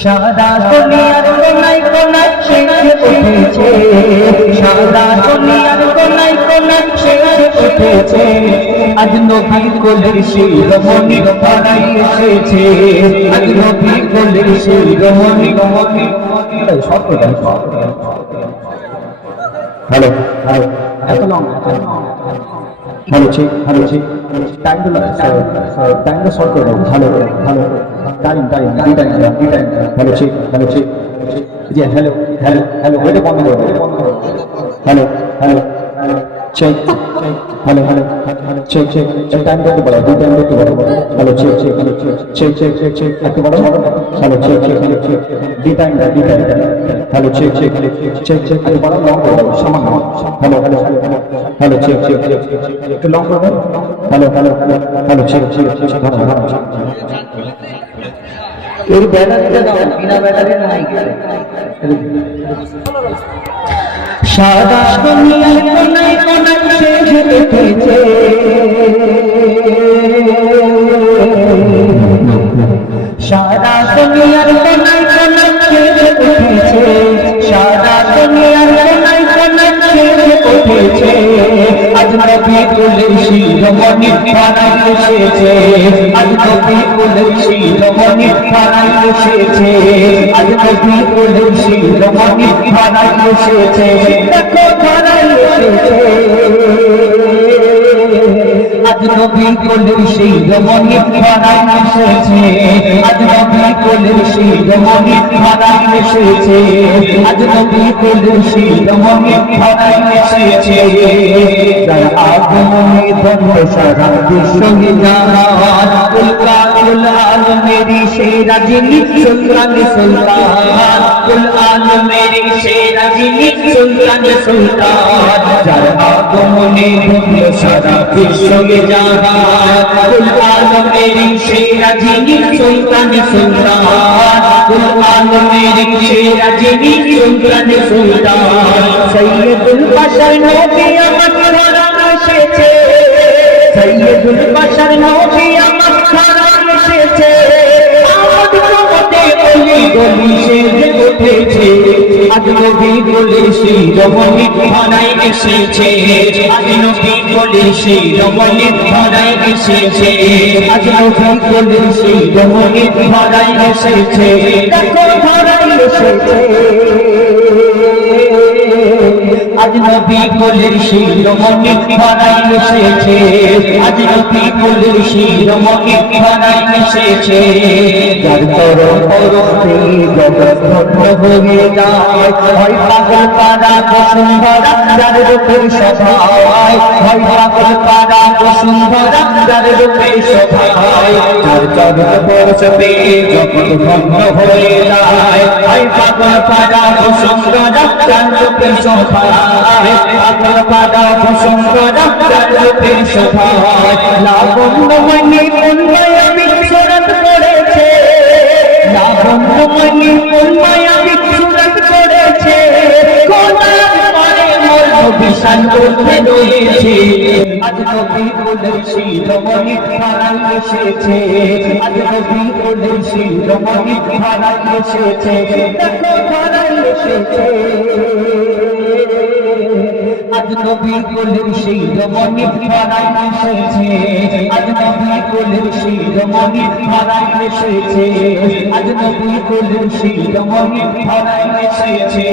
সাদা দুনিয়ার কোনায় কোনায় সেজে উঠেছে, সাদা দুনিয়ার কোনায় কোনায় সেজে উঠেছে। আজ নবীর কোলের শিরোমণি ধরাই এসেছে, আজ নবীর কোলের শিরোমণি। হ্যালো হ্যালো, এত লং ভালো ঠিক টাইমটা শর্ট করে দাও। ভালো টাইম ভালো ঠিক জি। হ্যালো হ্যালো হ্যালো, ওইটা বন্ধ করো। Hello hello check hello check time করতে বলো, দুই টাইম করতে বলো। হ্যালো চেক করতে বলো। হ্যালো চেক দুই টাইম হ্যালো চেক করতে বলো। লং করে দাও সামান্য। হ্যালো চেক একটু লং করবেন। হ্যালো চেক এর ব্যাটারিটা দাও, বিনা ব্যাটারি নাই। সাদা দুনিয়ার কোনায় কোনায় সেজে উঠেছে, সাদা দুনিয়ার কোনায় কোনায় সেজে উঠেছে, সাদা দুনিয়ার কোনায় কোনায় সেজে উঠেছে। আজ নবী কোলের শিরোমণি ধরাই এসেছে, আজ নবী কোলের শিরোমণি ধরাই এসেছে, আজ নবী কোলের শিরোমণি ধরাই এসেছে। দেখো ধরাই এসেছে, আজ নবী কোলের শিরোমণি ধরাই এসেছে, আজ নবী কোলের শিরোমণি ধরাই এসেছে, আজ নবী কোলের শিরোমণি ধরাই এসেছে। যার আগমনে ধন্য সারা বিশ্ব নিজাত, কুল আলমেরি সেরা যিনি সুলতান, কুল আলমেরি সেরা যিনি সুলতান। যার আগমনে ধন্য সারা বিশ্ব নিজাত, কুল আলমেরি সেরা যিনি সুলতান, কুল আলমেরি সেরা যিনি সুলতান। সৈয়দুল বাশার নবী আমার ধরা এসেছে, সৈয়দুল বাশার নবী আমার ধরা এসেছে। আজ জগতে গলি গলি সেজে উঠেছে, আজ নবী কোলের শিরোমণি ধরাই এসেছে, আজ নবী কোলের শিরোমণি ধরাই এসেছে, আজ নবী কোলের শিরোমণি ধরাই এসেছে। দেখো ধরাই এসেছে, আজ নবী কোলের শিরোমণি ধরাই এসেছে, আজ নবী কোলের শিরোমণি ধরাই এসেছে। যার পরতে জগৎ ধন্য হয়ে যায়, হয় পাগল পাড়া বসুন্ধরা যার রূপের সভায়, হয় পাগল পাড়া বসুন্ধরা যার রূপের সভায়। যার জগৎ পরতে জগৎ ধন্য হয়ে যায়, হয় পাগল পাড়া বসুন্ধরা যার রূপের সভায়, পাগল পাড়া বসুন্ধরা যার রূপের সভায়। লাবণ্যমণি কন্যা বিচ্ছুরত করেছে, লাবণ্যমণি কন্যা বিচ্ছুরত করেছে। কোনার পারে মোর বিশাল উঠে রয়েছে, আজ নবী কোলের শিরোমণি ধরাই এসেছে, আজ নবী কোলের শিরোমণি ধরাই এসেছে। দেখো ধরাই এসেছে, আজ নবী কোলের শিরোমণি ধরাই এসেছে, আজ নবী কোলের শিরোমণি ধরাই এসেছে, আজ নবী কোলের শিরোমণি ধরাই এসেছে।